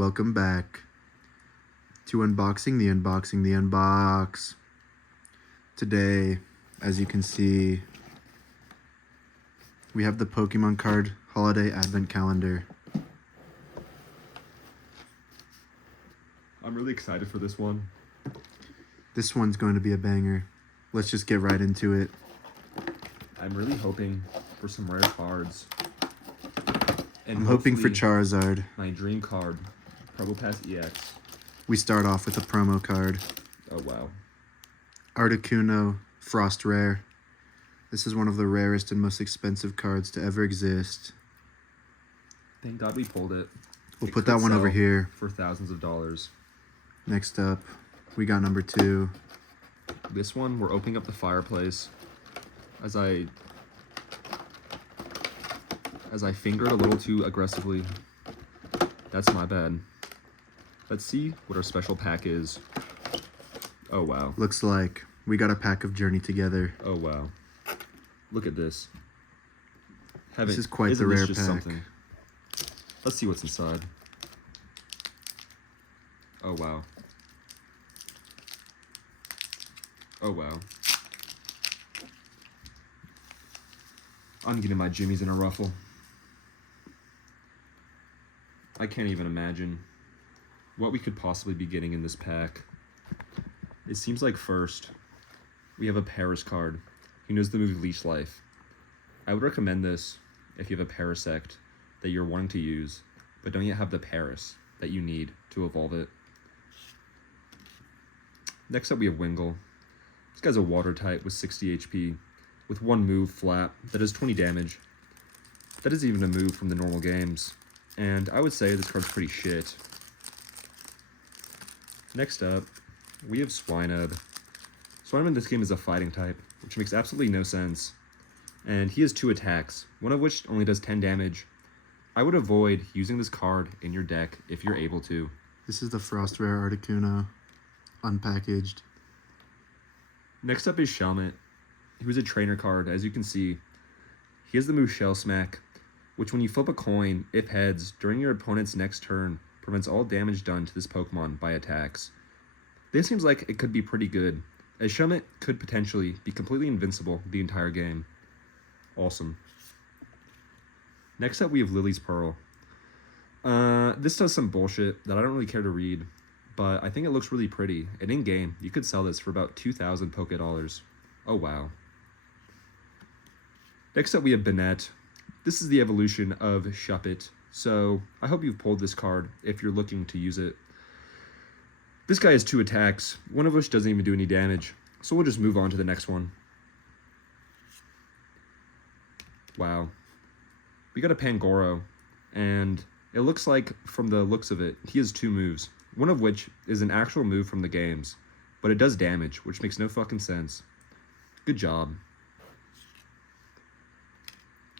Welcome back to Unboxing the Unbox. Today, as you can see, we have the Pokemon card holiday advent calendar. I'm really excited for this one. This one's going to be a banger. Let's just get right into it. I'm really hoping for some rare cards. And I'm hoping for Charizard. My dream card, Probopass EX. We start off with a promo card. Oh wow. Articuno Frost Rare. This is one of the rarest and most expensive cards to ever exist. Thank God we pulled it. We'll put that one over here. For thousands of dollars. Next up, we got number 2. This one, we're opening up the fireplace. As I fingered a little too aggressively. That's my bad. Let's see what our special pack is. Oh wow. Looks like we got a pack of Journey together. Oh wow. Look at this. This is quite the rare pack. Something? Let's see what's inside. Oh wow. Oh wow. I'm getting my jimmies in a ruffle. I can't even imagine what we could possibly be getting in this pack. It seems like first, we have a Paris card. He knows the move Leech Life. I would recommend this if you have a Parasect that you're wanting to use, but don't yet have the Paris that you need to evolve it. Next up we have Wingull. This guy's a water type with 60 HP, with one move flat that does 20 damage. That isn't even a move from the normal games, and I would say this card's pretty shit. Next up, we have Swinub. Swinub in this game is a fighting type, which makes absolutely no sense. And he has 2 attacks, one of which only does 10 damage. I would avoid using this card in your deck if you're able to. This is the Frost Rare Articuno, unpackaged. Next up is Shelmet, who is a trainer card. As you can see, he has the move Shell Smack, which when you flip a coin, if heads, during your opponent's next turn, prevents all damage done to this Pokemon by attacks. This seems like it could be pretty good, as Shelmet could potentially be completely invincible the entire game. Awesome. Next up we have Lily's Pearl. This does some bullshit that I don't really care to read, but I think it looks really pretty, and in-game, you could sell this for about 2,000 Poké Dollars. Oh wow. Next up we have Banette. This is the evolution of Shuppet, so I hope you've pulled this card if you're looking to use it. This guy has 2 attacks, one of which doesn't even do any damage, so we'll just move on to the next one. Wow. We got a Pangoro, and it looks like, from the looks of it, he has 2 moves, one of which is an actual move from the games, but it does damage, which makes no fucking sense. Good job.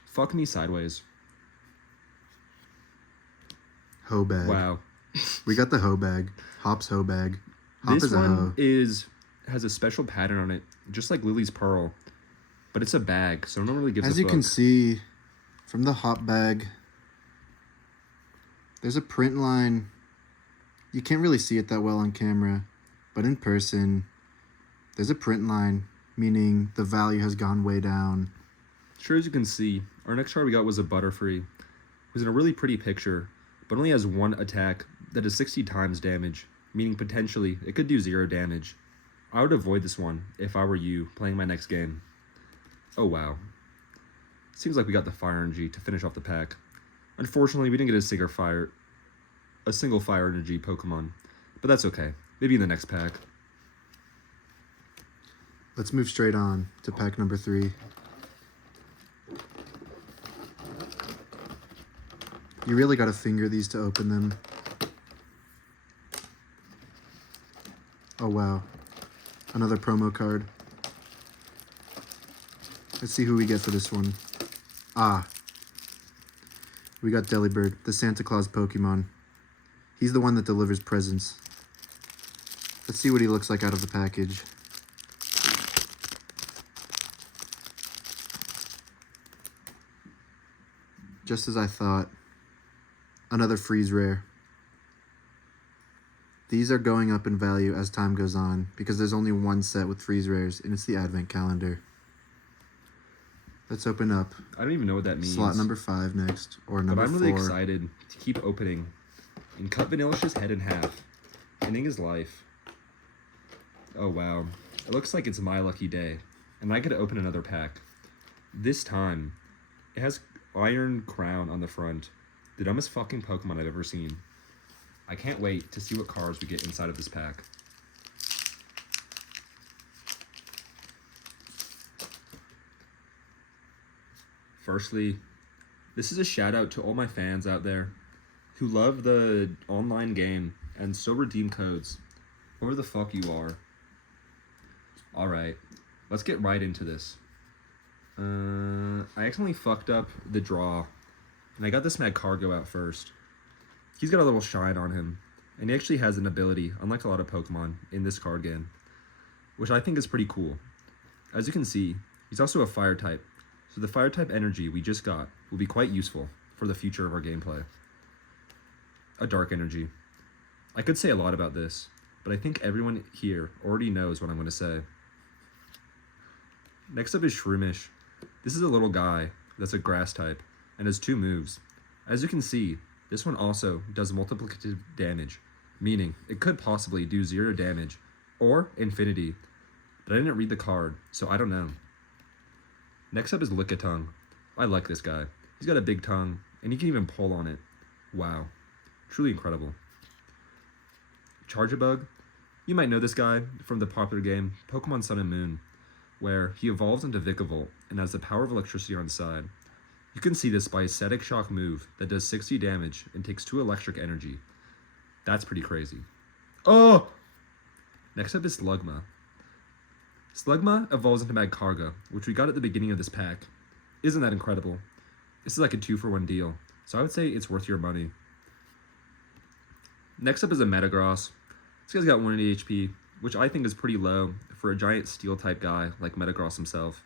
Fuck me sideways. Ho-Bag. Wow. We got the Ho-Bag. Hop's Ho-Bag. Hop This is a one hoe. has a special pattern on it, just like Lily's Pearl, but it's a bag, so no one really gives a fuck. As you can see from the Hop Bag, there's a print line. You can't really see it that well on camera, but in person, there's a print line, meaning the value has gone way down. Sure, as you can see, our next card we got was a Butterfree, who's in a really pretty picture, but only has 1 attack that does 60 times damage, meaning potentially it could do 0 damage. I would avoid this one if I were you playing my next game. Oh wow. Seems like we got the Fire Energy to finish off the pack. Unfortunately, we didn't get a single Fire Energy Pokemon, but that's okay. Maybe in the next pack. Let's move straight on to pack number 3. You really gotta finger these to open them. Oh wow. Another promo card. Let's see who we get for this one. Ah. We got Delibird, the Santa Claus Pokemon. He's the one that delivers presents. Let's see what he looks like out of the package. Just as I thought. Another freeze rare. These are going up in value as time goes on because there's only one set with freeze rares, and it's the Advent Calendar. Let's open up I don't even know what that means. slot number 5 next, or number 4. But I'm really excited to keep opening and cut Vanillish's head in half, ending his life. Oh wow, it looks like it's my lucky day, and I get to open another pack. This time, it has Iron Crown on the front, the dumbest fucking Pokemon I've ever seen. I can't wait to see what cards we get inside of this pack. Firstly, this is a shout out to all my fans out there who love the online game and still redeem codes. Whoever the fuck you are. Alright, let's get right into this. I accidentally fucked up the draw, and I got this Magcargo out first. He's got a little shine on him, and he actually has an ability, unlike a lot of Pokemon, in this card game, which I think is pretty cool. As you can see, he's also a fire type, so the fire type energy we just got will be quite useful for the future of our gameplay. A dark energy. I could say a lot about this, but I think everyone here already knows what I'm going to say. Next up is Shroomish. This is a little guy that's a grass type and has 2 moves. As you can see, this one also does multiplicative damage, meaning it could possibly do 0 damage or infinity, but I didn't read the card, so I don't know. Next up is Lickitung. I like this guy. He's got a big tongue, and he can even pull on it. Wow. Truly incredible. Charjabug. You might know this guy from the popular game Pokemon Sun and Moon, where he evolves into Vikavolt and has the power of electricity on his side. You can see this by his Static Shock move that does 60 damage and takes 2 electric energy. That's pretty crazy. Oh! Next up is Slugma. Slugma evolves into Magcargo, which we got at the beginning of this pack. Isn't that incredible? This is like a 2-for-1 deal, so I would say it's worth your money. Next up is a Metagross. This guy's got 180 HP, which I think is pretty low for a giant steel type guy like Metagross himself.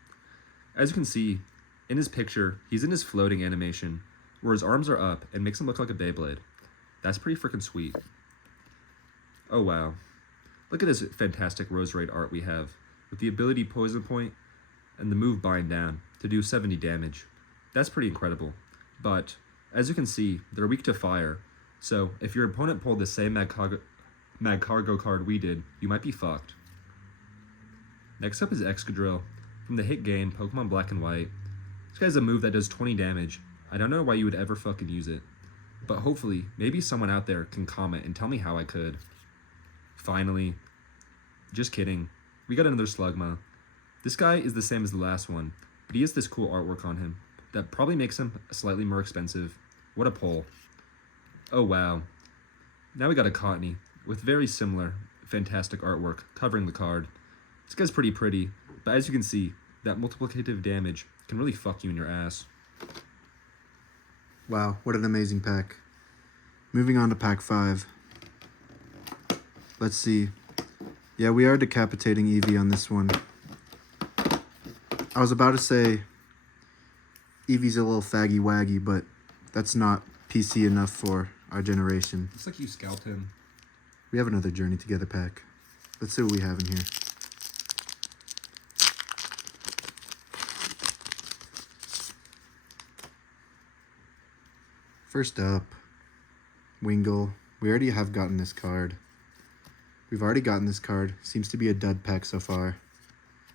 As you can see, in his picture, he's in his floating animation, where his arms are up and makes him look like a Beyblade. That's pretty freaking sweet. Oh wow. Look at this fantastic Roserade art we have, with the ability Poison Point and the move Bind Down to do 70 damage. That's pretty incredible. But, as you can see, they're weak to fire, so if your opponent pulled the same Magcargo card we did, you might be fucked. Next up is Excadrill, from the hit game Pokemon Black and White. This guy's a move that does 20 damage. I don't know why you would ever fucking use it, but hopefully, maybe someone out there can comment and tell me how I could. Finally, just kidding, we got another Slugma. This guy is the same as the last one, but he has this cool artwork on him that probably makes him slightly more expensive. What a pull. Oh wow. Now we got a Cottony with very similar, fantastic artwork covering the card. This guy's pretty pretty, but as you can see, that multiplicative damage can really fuck you in your ass. Wow, what an amazing pack. Moving on to pack 5. Let's see. Yeah, we are decapitating Eevee on this one. I was about to say Eevee's a little faggy waggy, but that's not PC enough for our generation. Looks like you scalped him. We have another Journey Together pack. Let's see what we have in here. First up, Wingull. We already have gotten this card. We've already gotten this card. Seems to be a dud pack so far.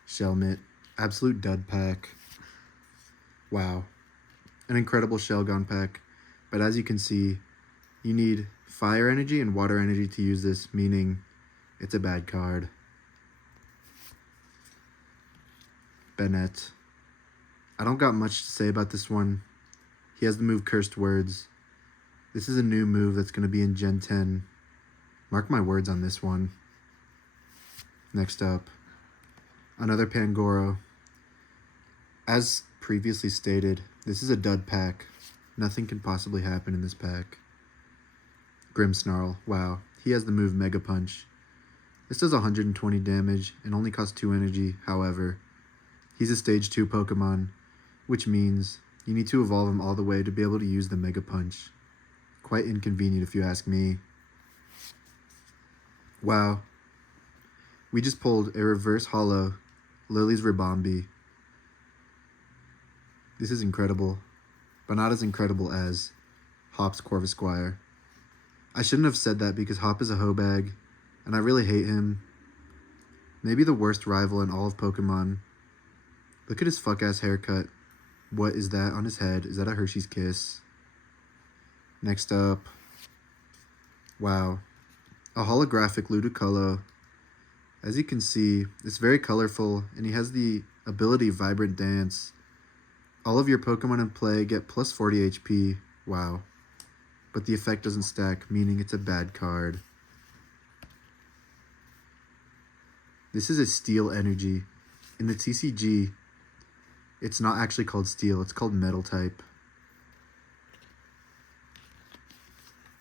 Shelmet. Absolute dud pack. Wow. An incredible Shelgon pack. But as you can see, you need fire energy and water energy to use this, meaning it's a bad card. Bennett. I don't got much to say about this one. He has the move Cursed Words. This is a new move that's going to be in Gen 10. Mark my words on this one. Next up, another Pangoro. As previously stated, this is a dud pack. Nothing can possibly happen in this pack. Grimmsnarl. Wow. He has the move Mega Punch. This does 120 damage and only costs 2 energy. However, he's a Stage 2 Pokemon, which means you need to evolve him all the way to be able to use the Mega Punch. Quite inconvenient if you ask me. Wow. We just pulled a reverse holo Lily's Ribombi. This is incredible, but not as incredible as Hop's Corvisquire. I shouldn't have said that because Hop is a hoe bag, and I really hate him. Maybe the worst rival in all of Pokemon. Look at his fuck-ass haircut. What is that on his head? Is that a Hershey's Kiss? Next up. Wow. A holographic Ludicolo. As you can see, it's very colorful, and he has the ability Vibrant Dance. All of your Pokemon in play get plus 40 HP. Wow. But the effect doesn't stack, meaning it's a bad card. This is a Steel Energy. In the TCG, it's not actually called Steel, it's called Metal type.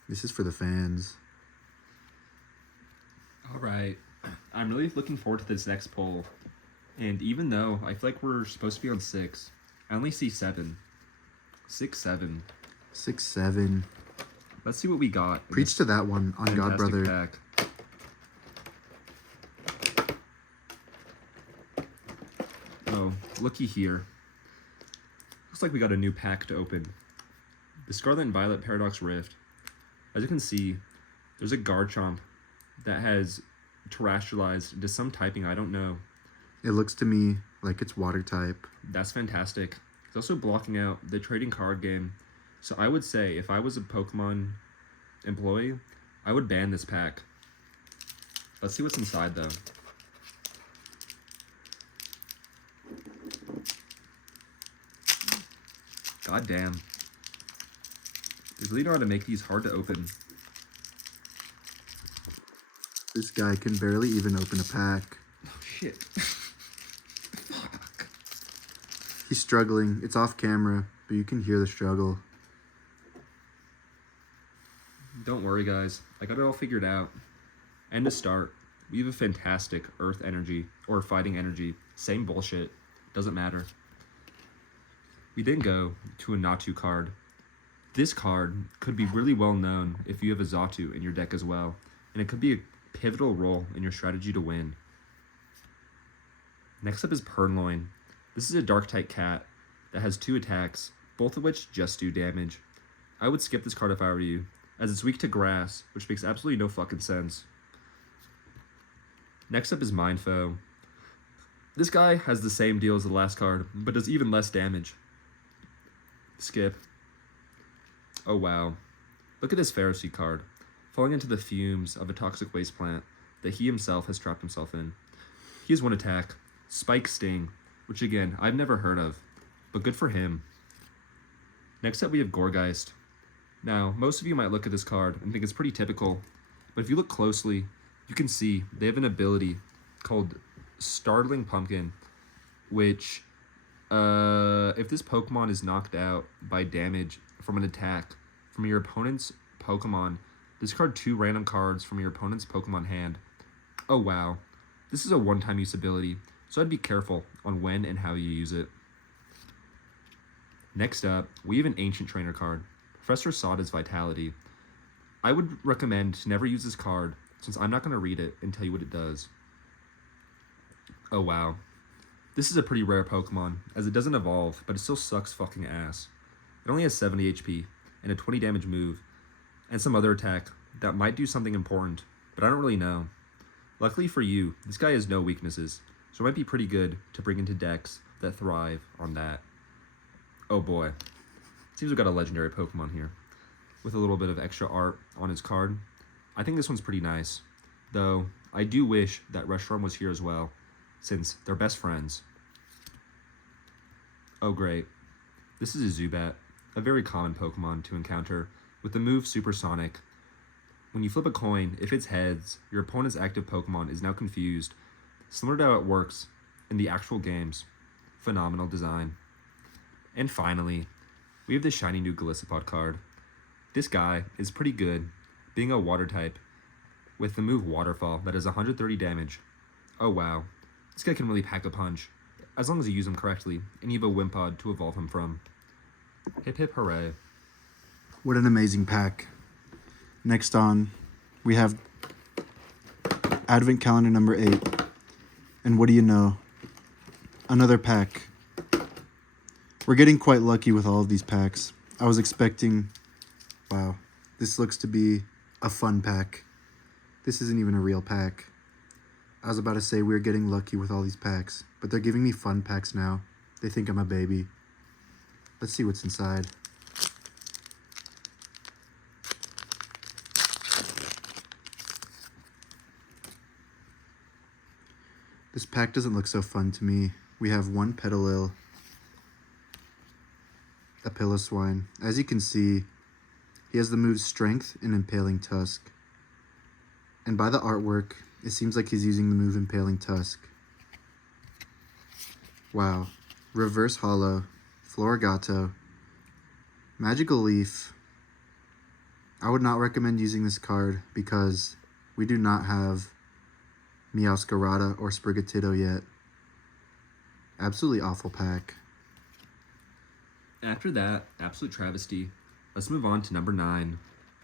This is for the fans. Alright, I'm really looking forward to this next poll. And even though I feel like we're supposed to be on 6, I only see 7. 6, 7. 6, 7. Let's see what we got. Preach to that one on God Brother. Pack. Oh, looky here. Looks like we got a new pack to open. The Scarlet and Violet Paradox Rift. As you can see, there's a Garchomp that has terrestrialized into some typing I don't know. It looks to me like it's water type. That's fantastic. It's also blocking out the trading card game. So I would say if I was a Pokemon employee, I would ban this pack. Let's see what's inside though. God damn. They really know how to make these hard to open. This guy can barely even open a pack. Oh shit. Fuck. He's struggling. It's off camera, but you can hear the struggle. Don't worry guys, I got it all figured out. And to start, we have a fantastic Earth Energy, or Fighting Energy. Same bullshit, doesn't matter. We then go to a Natu card. This card could be really well known if you have a Xatu in your deck as well, and it could be a pivotal role in your strategy to win. Next up is Purloin. This is a Dark-type cat that has 2 attacks, both of which just do damage. I would skip this card if I were you, as it's weak to grass, which makes absolutely no fucking sense. Next up is Mindfoe. This guy has the same deal as the last card, but does even less damage. Skip. Oh wow. Look at this Pharisee card, falling into the fumes of a toxic waste plant that he himself has trapped himself in. He has 1 attack, Spike Sting, which again, I've never heard of, but good for him. Next up we have Gourgeist. Now, most of you might look at this card and think it's pretty typical, but if you look closely, you can see they have an ability called Startling Pumpkin, which, if this Pokemon is knocked out by damage from an attack from your opponent's Pokemon, discard 2 random cards from your opponent's Pokemon hand. Oh wow, this is a one-time use ability, so I'd be careful on when and how you use it. Next up, we have an Ancient Trainer card, Professor Sada's Vitality. I would recommend to never use this card, since I'm not going to read it and tell you what it does. Oh wow. This is a pretty rare Pokemon, as it doesn't evolve, but it still sucks fucking ass. It only has 70 HP, and a 20 damage move, and some other attack that might do something important, but I don't really know. Luckily for you, this guy has no weaknesses, so it might be pretty good to bring into decks that thrive on that. Oh boy. Seems we've got a legendary Pokemon here, with a little bit of extra art on his card. I think this one's pretty nice, though I do wish that Reshiram was here as well, since they're best friends. Oh great. This is a Zubat, a very common Pokemon to encounter, with the move Supersonic. When you flip a coin, if it's heads, your opponent's active Pokemon is now confused, similar to how it works in the actual games. Phenomenal design. And finally, we have the shiny new Golisopod card. This guy is pretty good, being a water type, with the move Waterfall that has 130 damage. Oh wow, this guy can really pack a punch, as long as you use him correctly, and you have a Wimpod to evolve him from. Hip hip hooray. What an amazing pack. Next on, we have Advent calendar number 8. And what do you know? Another pack. We're getting quite lucky with all of these packs. I was expecting... Wow. This looks to be a fun pack. This isn't even a real pack. I was about to say we're getting lucky with all these packs, but they're giving me fun packs now. They think I'm a baby. Let's see what's inside. This pack doesn't look so fun to me. We have one Petalil, a Piloswine. As you can see, he has the moves Strength and Impaling Tusk. And by the artwork, it seems like he's using the move Impaling Tusk. Wow. Reverse Hollow, Florigato, Magical Leaf. I would not recommend using this card because we do not have Meowscarada or Sprigatito yet. Absolutely awful pack. After that, absolute travesty, let's move on to number 9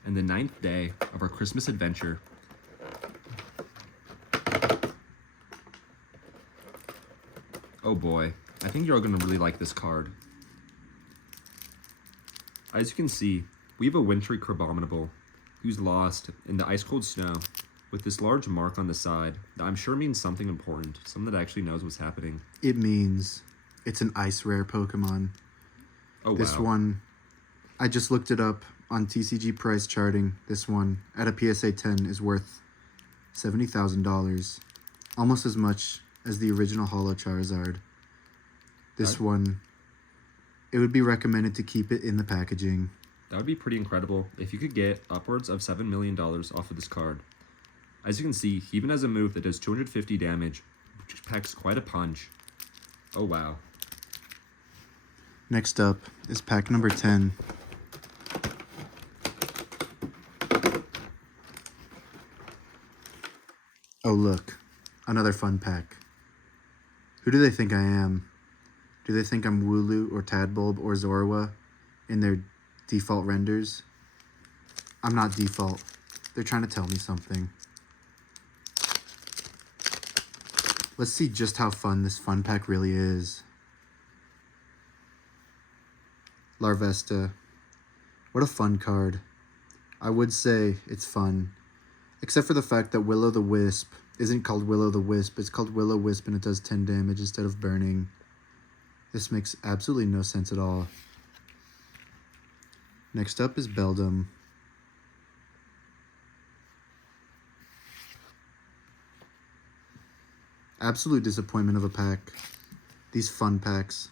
and the 9th day of our Christmas adventure. Oh boy, I think you're all going to really like this card. As you can see, we have a wintry Crabominable who's lost in the ice-cold snow with this large mark on the side that I'm sure means something important, someone that actually knows what's happening. It means it's an ice rare Pokemon. Oh, wow. This one, I just looked it up on TCG price charting. This one at a PSA 10 is worth $70,000, almost as much as the original Holo Charizard. This one, it would be recommended to keep it in the packaging. That would be pretty incredible if you could get upwards of $7 million off of this card. As you can see, he even has a move that does 250 damage, which packs quite a punch. Oh wow. Next up is pack number 10. Oh look, another fun pack. Who do they think I am? Do they think I'm Wooloo or Tadbulb or Zorua in their default renders? I'm not default. They're trying to tell me something. Let's see just how fun this fun pack really is. Larvesta. What a fun card. I would say it's fun. Except for the fact that Will-O-the-Wisp isn't called Will-O-the-Wisp. It's called Will-O-Wisp and it does 10 damage instead of burning. This makes absolutely no sense at all. Next up is Beldum. Absolute disappointment of a pack. These fun packs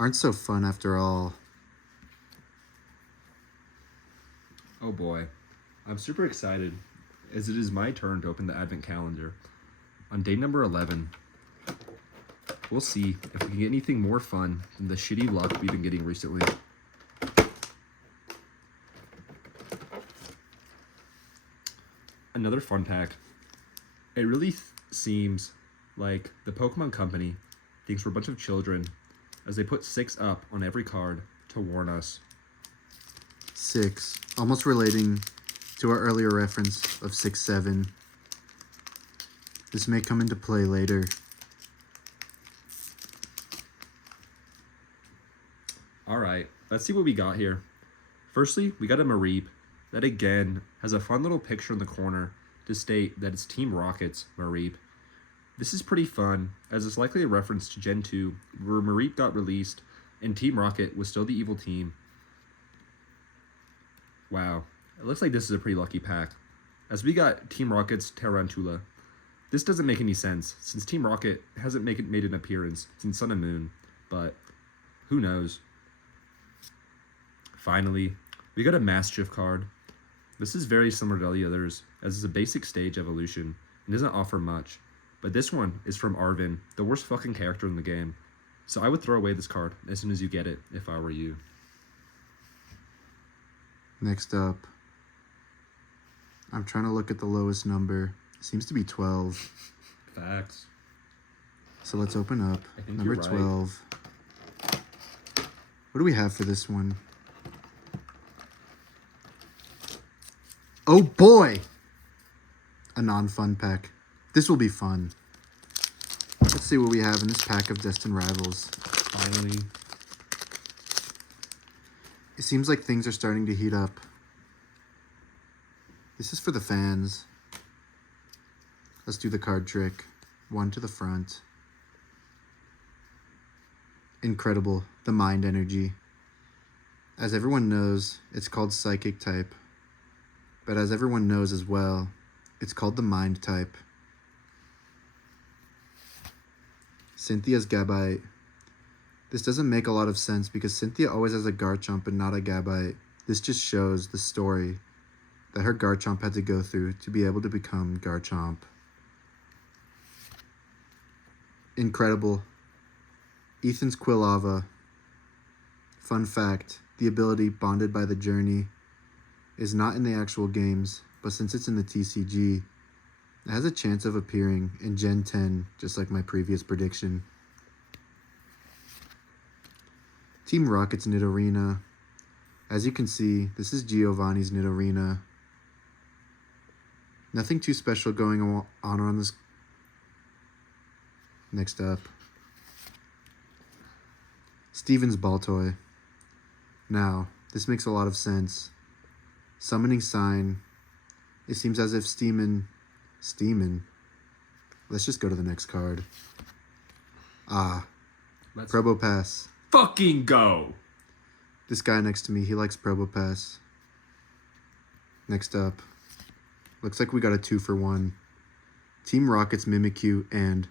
aren't so fun after all. Oh boy. I'm super excited as it is my turn to open the advent calendar. On day number 11, we'll see if we can get anything more fun than the shitty luck we've been getting recently. Another fun pack. It really seems like the Pokemon Company thinks we're a bunch of children as they put 6 up on every card to warn us. 6, almost relating to our earlier reference of 6-7. This may come into play later. Alright, let's see what we got here. Firstly, we got a Mareep that again has a fun little picture in the corner to state that it's Team Rocket's Mareep. This is pretty fun, as it's likely a reference to Gen 2, where Mareep got released and Team Rocket was still the evil team. Wow, it looks like this is a pretty lucky pack, as we got Team Rocket's Tarantula. This doesn't make any sense, since Team Rocket hasn't made an appearance since Sun and Moon, but who knows. Finally, we got a Mischief card. This is very similar to all the others, as it's a basic stage evolution, and doesn't offer much. But this one is from Arvin, the worst fucking character in the game. So I would throw away this card as soon as you get it, if I were you. Next up, I'm trying to look at the lowest number. It seems to be 12. Facts. So let's open up I think number you're right. 12. What do we have for this one? Oh boy! a non-fun pack. This will be fun. Let's see what we have in this pack of Destined Rivals. Finally. It seems like things are starting to heat up. This is for the fans. Let's do the card trick. One to the front. Incredible. The Mind Energy. As everyone knows, it's called Psychic type. But as everyone knows as well, it's called the Mind type. Cynthia's Gabite. This doesn't make a lot of sense because Cynthia always has a Garchomp and not a Gabite. This just shows the story that her Garchomp had to go through to be able to become Garchomp. Incredible. Ethan's Quilava. Fun fact, the ability Bonded by the Journey is not in the actual games, but since it's in the TCG, it has a chance of appearing in Gen 10, just like my previous prediction. Team Rocket's Nidorina. As you can see, this is Giovanni's Nidorina. Nothing too special going on this. Next up, Steven's Baltoy. Now, this makes a lot of sense. Summoning Sign. It seems as if Steeman. Let's just go to the next card. Let's Probopass. fucking go. This guy next to me, he likes Probopass. Next up, looks like we got a 2-for-1. Team Rocket's Mimikyu and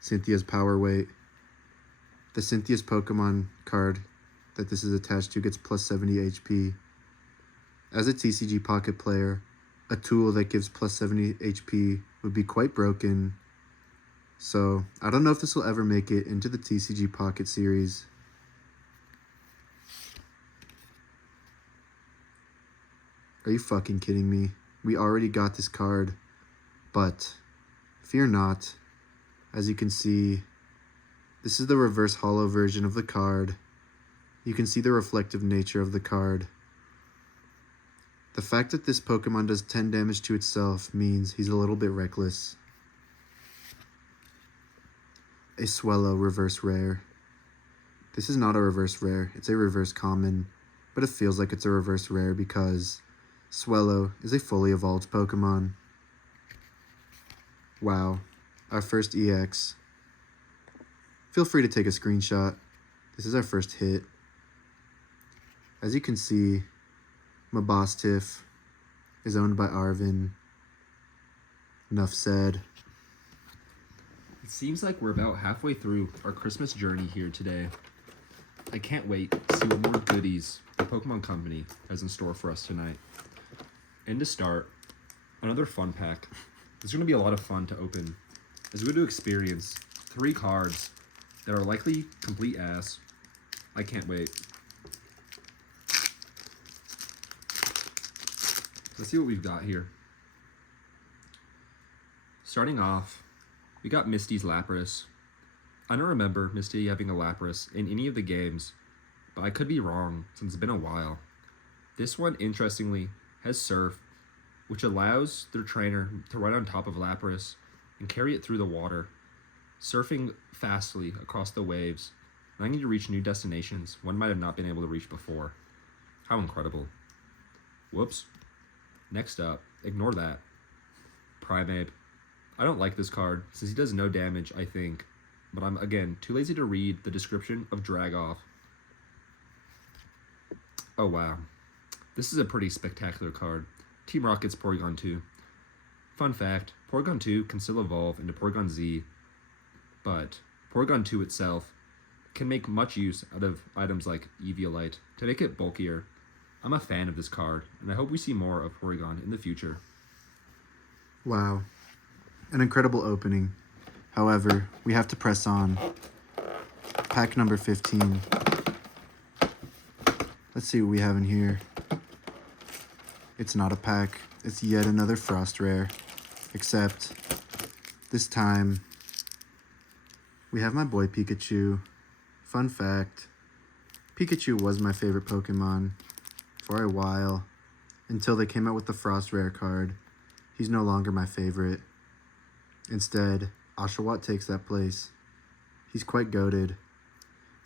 Cynthia's Power Weight. The Cynthia's Pokemon card that this is attached to gets plus 70 HP. As a TCG Pocket player, a tool that gives plus 70 HP would be quite broken. So, I don't know if this will ever make it into the TCG Pocket series. Are you fucking kidding me? We already got this card. But, fear not. As you can see, this is the reverse holo version of the card. You can see the reflective nature of the card. The fact that this Pokemon does 10 damage to itself means he's a little bit reckless. A Swellow reverse rare. This is not a reverse rare, it's a reverse common, but it feels like it's a reverse rare because Swellow is a fully evolved Pokemon. Wow, our first EX. Feel free to take a screenshot. This is our first hit. As you can see, Mabostiff is owned by Arvin. Enough said. It seems like we're about halfway through our Christmas journey here today. I can't wait to see what more goodies the Pokemon Company has in store for us tonight. And to start, another fun pack. It's going to be a lot of fun to open, as we're going to experience 3 cards that are likely complete ass. I can't wait. Let's see what we've got here. Starting off, we got Misty's Lapras. I don't remember Misty having a Lapras in any of the games, but I could be wrong since it's been a while. This one, interestingly, has Surf, which allows their trainer to ride on top of Lapras and carry it through the water, surfing fastly across the waves, allowing you to reach new destinations one might have not been able to reach before. How incredible. Whoops. Next up, ignore that. Primeape. I don't like this card, since he does no damage, I think, but I'm, again, too lazy to read the description of Dragoff. Oh wow. This is a pretty spectacular card. Team Rocket's Porygon 2. Fun fact, Porygon 2 can still evolve into Porygon Z, but Porygon 2 itself can make much use out of items like Eviolite to make it bulkier. I'm a fan of this card, and I hope we see more of Porygon in the future. Wow. An incredible opening. However, we have to press on. Pack number 15. Let's see what we have in here. It's not a pack. It's yet another Frost Rare. Except, this time, we have my boy Pikachu. Fun fact, Pikachu was my favorite Pokemon for a while, until they came out with the Frost Rare card. He's no longer my favorite. Instead, Oshawott takes that place. He's quite goated.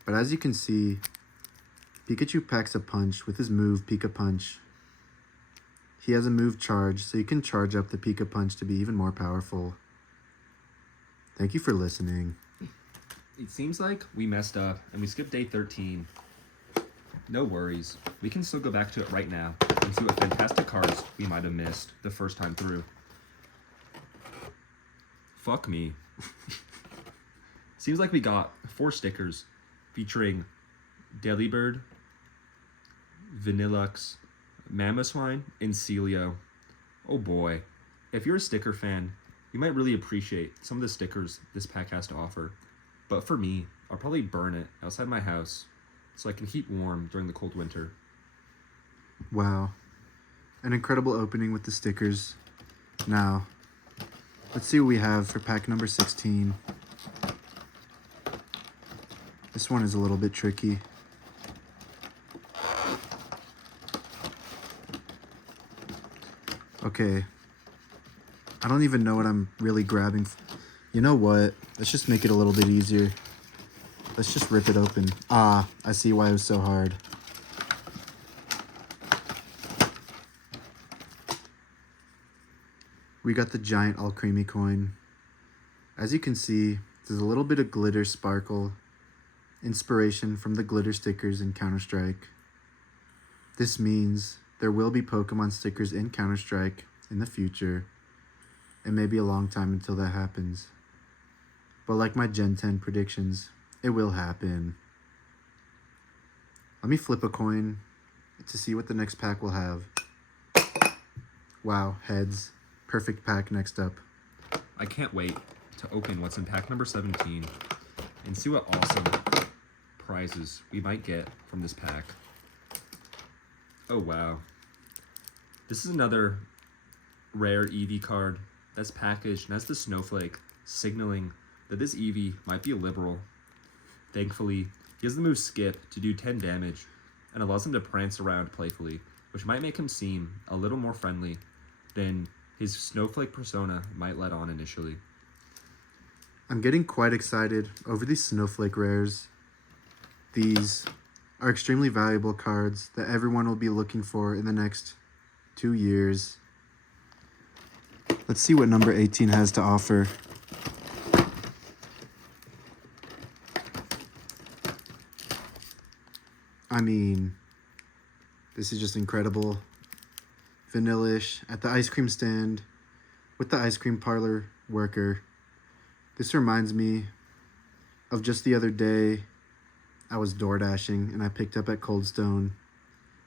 But as you can see, Pikachu packs a punch with his move, Pika Punch. He has a move charge, so you can charge up the Pika Punch to be even more powerful. Thank you for listening. It seems like we messed up and we skipped day 13. No worries. We can still go back to it right now and see what fantastic cards we might have missed the first time through. Fuck me. Seems like we got 4 stickers featuring Delibird, Vanillux, Mamoswine, and Celio. Oh boy. If you're a sticker fan, you might really appreciate some of the stickers this pack has to offer. But for me, I'll probably burn it outside my house so I can keep warm during the cold winter. Wow. An incredible opening with the stickers. Now, let's see what we have for pack number 16. This one is a little bit tricky. Okay. I don't even know what I'm really grabbing. You know what? Let's just make it a little bit easier. Let's just rip it open. Ah, I see why it was so hard. We got the giant all creamy coin. As you can see, there's a little bit of glitter sparkle. Inspiration from the glitter stickers in Counter-Strike. This means there will be Pokemon stickers in Counter-Strike in the future. It may be a long time until that happens. But like my Gen 10 predictions, it will happen. Let me flip a coin to see what the next pack will have. Wow, heads. Perfect pack next up. I can't wait to open what's in pack number 17 and see what awesome prizes we might get from this pack. Oh wow. This is another rare Eevee card that's packaged and has the snowflake signaling that this Eevee might be a liberal. Thankfully, he has the move Skip to do 10 damage and allows him to prance around playfully, which might make him seem a little more friendly than his snowflake persona might let on initially. I'm getting quite excited over these snowflake rares. These are extremely valuable cards that everyone will be looking for in the next 2 years. Let's see what number 18 has to offer. I mean, this is just incredible. Vanillish at the ice cream stand with the ice cream parlor worker. This reminds me of just the other day. I was door dashing and I picked up at Cold Stone.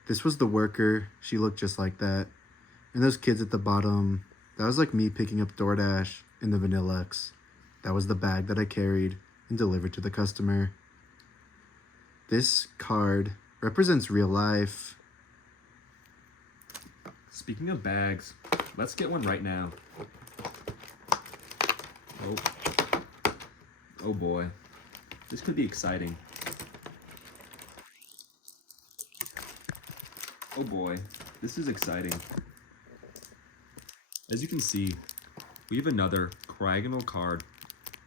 This was the worker. She looked just like that. And those kids at the bottom, that was like me picking up DoorDash in the Vanillux. That was the bag that I carried and delivered to the customer. This card represents real life. Speaking of bags, let's get one right now. Oh boy. This could be exciting. Oh boy, this is exciting. As you can see, we have another Cryogonal card,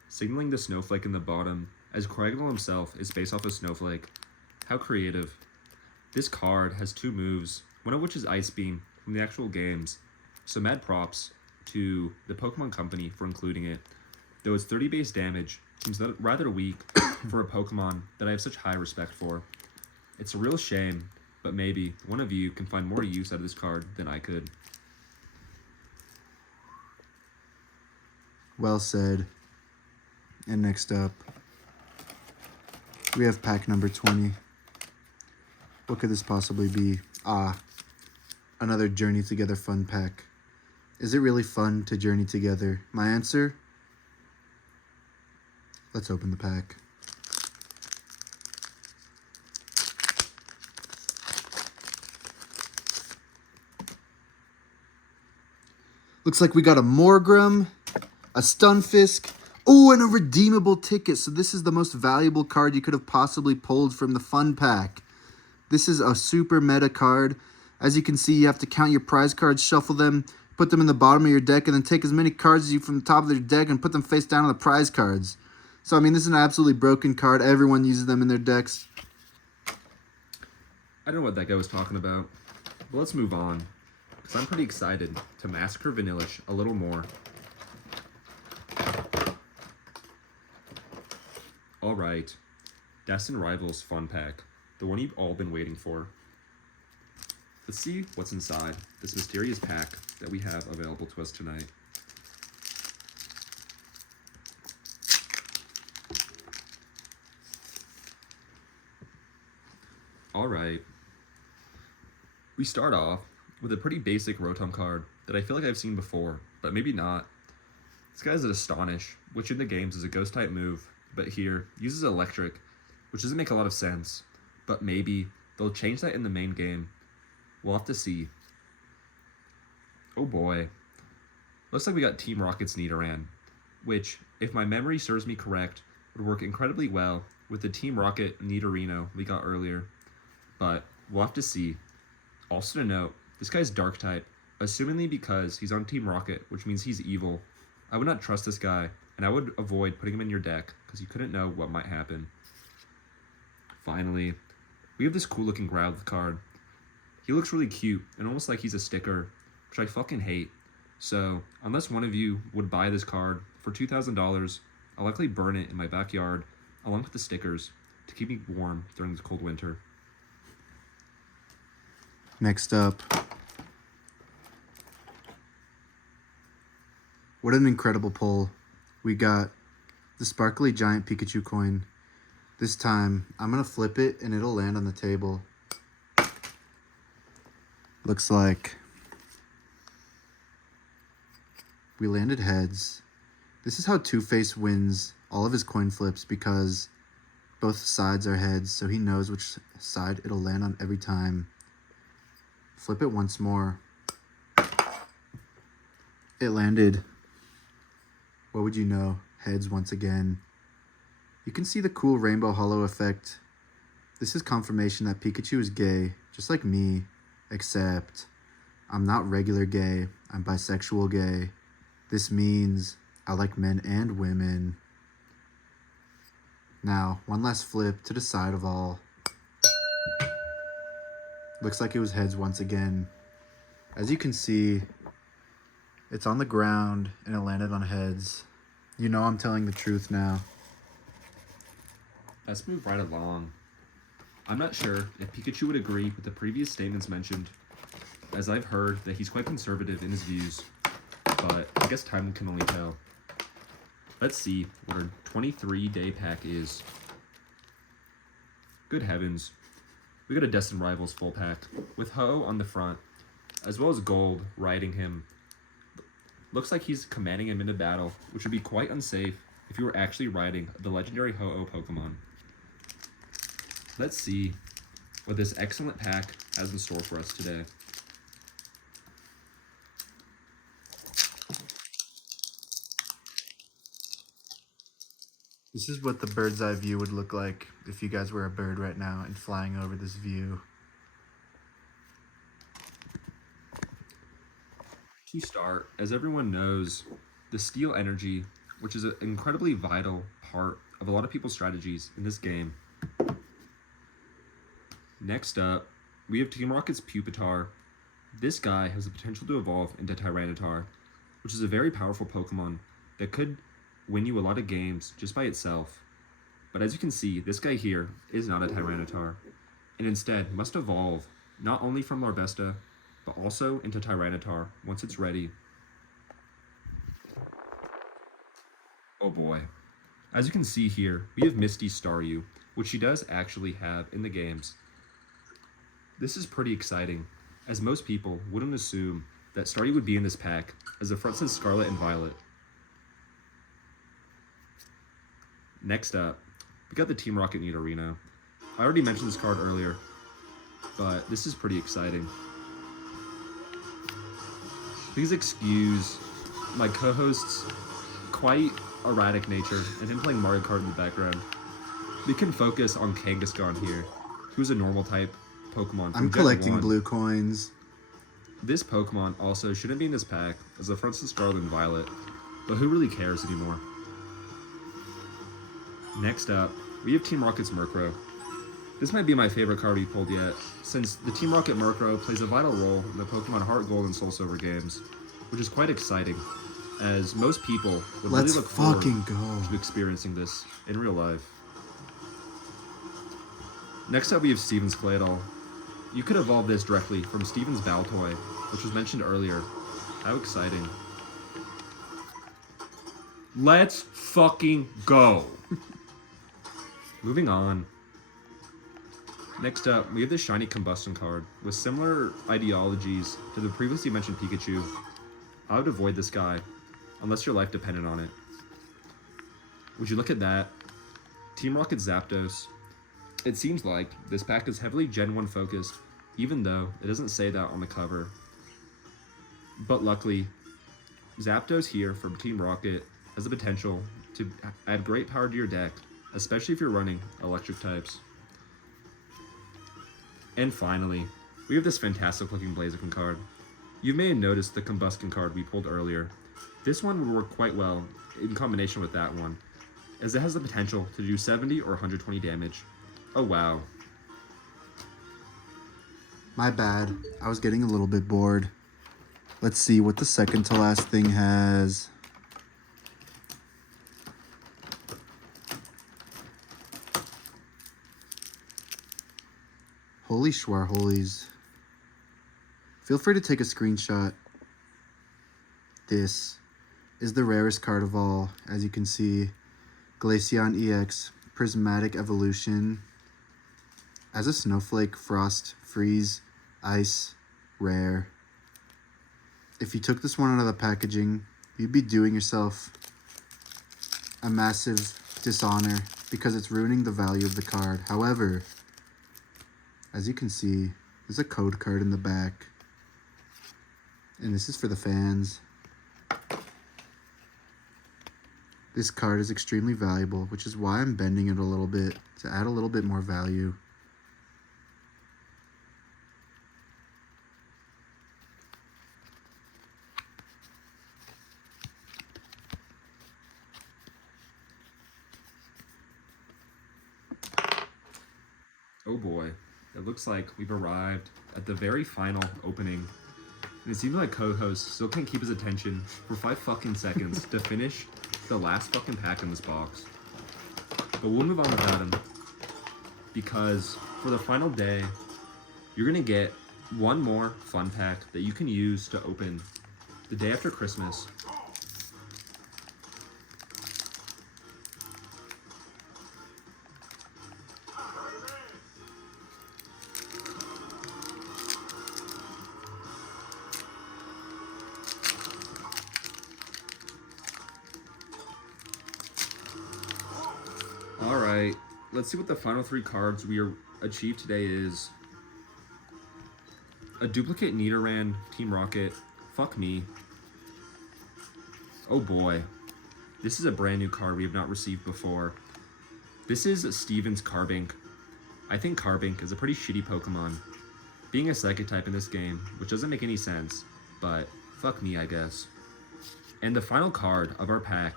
signaling the snowflake in the bottom, as Cryogonal himself is based off a snowflake. How creative. This card has 2 moves, one of which is Ice Beam from the actual games, so mad props to the Pokemon Company for including it. Though its 30 base damage seems rather weak for a Pokemon that I have such high respect for. It's a real shame, but maybe one of you can find more use out of this card than I could. Well said. And next up, we have pack number 20. What could this possibly be? Ah, another Journey Together fun pack. Is it really fun to journey together? My answer? Let's open the pack. Looks like we got a Morgrem, a Stunfisk, oh, and a redeemable ticket. So this is the most valuable card you could have possibly pulled from the fun pack. This is a super meta card. As you can see, you have to count your prize cards, shuffle them, put them in the bottom of your deck, and then take as many cards as you from the top of your deck and put them face down on the prize cards. So, I mean, this is an absolutely broken card. Everyone uses them in their decks. I don't know what that guy was talking about, but let's move on, because I'm pretty excited to massacre Vanillish a little more. Alright, Destin Rivals Fun Pack, the one you've all been waiting for. Let's see what's inside this mysterious pack that we have available to us tonight. Alright, we start off with a pretty basic Rotom card that I feel like I've seen before, but maybe not. This guy's an Astonish, which in the games is a ghost type move, but here uses electric, which doesn't make a lot of sense, but maybe they'll change that in the main game. We'll have to see. Oh boy. Looks like we got Team Rocket's Nidoran, which, if my memory serves me correct, would work incredibly well with the Team Rocket Nidorino we got earlier. But we'll have to see. Also to note, this guy's Dark type, assumingly because he's on Team Rocket, which means he's evil. I would not trust this guy, and I would avoid putting him in your deck, because you couldn't know what might happen. Finally, we have this cool looking Growlithe card. He looks really cute, and almost like he's a sticker, which I fucking hate. So, unless one of you would buy this card for $2,000, I'll likely burn it in my backyard, along with the stickers, to keep me warm during this cold winter. Next up. What an incredible pull. We got the sparkly giant Pikachu coin. This time, I'm going to flip it and it'll land on the table. Looks like we landed heads. This is how Two-Face wins all of his coin flips, because both sides are heads, so he knows which side it'll land on every time. Flip it once more. It landed, what would you know, heads once again. You can see the cool rainbow hollow effect. This is confirmation that Pikachu is gay, just like me, except I'm not regular gay, I'm bisexual gay. This means I like men and women. Now, one last flip to the side of all. Looks like it was heads once again. As you can see, it's on the ground and it landed on heads. You know I'm telling the truth now. Let's move right along. I'm not sure if Pikachu would agree with the previous statements mentioned, as I've heard that he's quite conservative in his views, but I guess time can only tell. Let's see what our 23-day pack is. Good heavens. We got a Destin Rivals full pack, with Ho on the front, as well as Gold riding him. Looks like he's commanding him into battle, which would be quite unsafe if you were actually riding the legendary Ho-Oh Pokemon. Let's see what this excellent pack has in store for us today. This is what the bird's eye view would look like if you guys were a bird right now and flying over this view. To start, as everyone knows, the Steel Energy, which is an incredibly vital part of a lot of people's strategies in this game. Next up, we have Team Rocket's Pupitar. This guy has the potential to evolve into Tyranitar, which is a very powerful Pokemon that could win you a lot of games just by itself. But as you can see, this guy here is not a Tyranitar, and instead must evolve not only from Larvesta, but also into Tyranitar once it's ready. Oh boy. As you can see here, we have Misty Staryu, which she does actually have in the games. This is pretty exciting, as most people wouldn't assume that Staryu would be in this pack, as the front says Scarlet and Violet. Next up, we got the Team Rocket Nidorino. I already mentioned this card earlier, but this is pretty exciting. Please excuse my co-host's quite erratic nature and him playing Mario Kart in the background. We can focus on Kangaskhan here, who's a normal type Pokemon. I'm collecting blue coins. This Pokemon also shouldn't be in this pack, as the front's the Scarlet and Violet, but who really cares anymore? Next up, we have Team Rocket's Murkrow. This might be my favorite card we pulled yet, since the Team Rocket Murkrow plays a vital role in the Pokemon Heart Gold and Soul Silver games, which is quite exciting, as most people would really look forward to experiencing this in real life. Next up we have Steven's Claydol. You could evolve this directly from Steven's Baltoy, which was mentioned earlier. How exciting. Let's fucking go! Moving on. Next up, we have the Shiny Combustion card, with similar ideologies to the previously mentioned Pikachu. I would avoid this guy, unless your life depended on it. Would you look at that? Team Rocket Zapdos. It seems like this pack is heavily Gen 1 focused, even though it doesn't say that on the cover. But luckily, Zapdos here from Team Rocket has the potential to add great power to your deck, especially if you're running electric types. And finally, we have this fantastic looking Blaziken card. You may have noticed the Combustion card we pulled earlier. This one will work quite well in combination with that one, as it has the potential to do 70 or 120 damage. Oh wow. My bad. I was getting a little bit bored. Let's see what the second to last thing has. Holy schwarholies. Feel free to take a screenshot. This is the rarest card of all, as you can see. Glaceon EX, Prismatic Evolution. As a Snowflake, Frost, Freeze, Ice, Rare. If you took this one out of the packaging, you'd be doing yourself a massive dishonor because it's ruining the value of the card. However, as you can see, there's a code card in the back. And this is for the fans. This card is extremely valuable, which is why I'm bending it a little bit to add a little bit more value. Oh boy, it looks like we've arrived at the very final opening. And it seems like co-host still can't keep his attention for 5 fucking seconds to finish the last fucking pack in this box. But we'll move on without him, because for the final day, you're gonna get one more fun pack that you can use to open the day after Christmas. Alright, let's see what the final 3 cards we achieved today is. A duplicate Nidoran, Team Rocket. Fuck me. Oh boy. This is a brand new card we have not received before. This is Steven's Carbink. I think Carbink is a pretty shitty Pokemon, being a Psychic type in this game, which doesn't make any sense, but fuck me, I guess. And the final card of our pack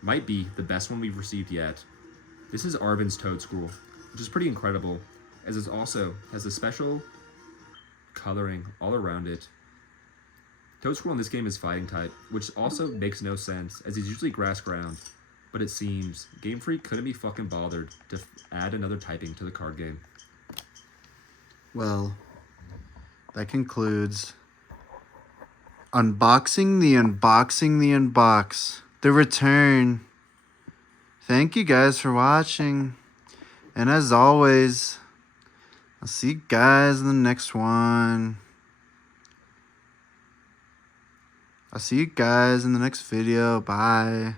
might be the best one we've received yet. This is Arven's Toedscool, which is pretty incredible, as it also has a special coloring all around it. Toedscool in this game is Fighting type, which also makes no sense, as he's usually Grass Ground, but it seems Game Freak couldn't be fucking bothered to add another typing to the card game. Well, that concludes unboxing the unbox, the return. Thank you guys for watching, and as always, I'll see you guys in the next one. I'll see you guys in the next video. Bye.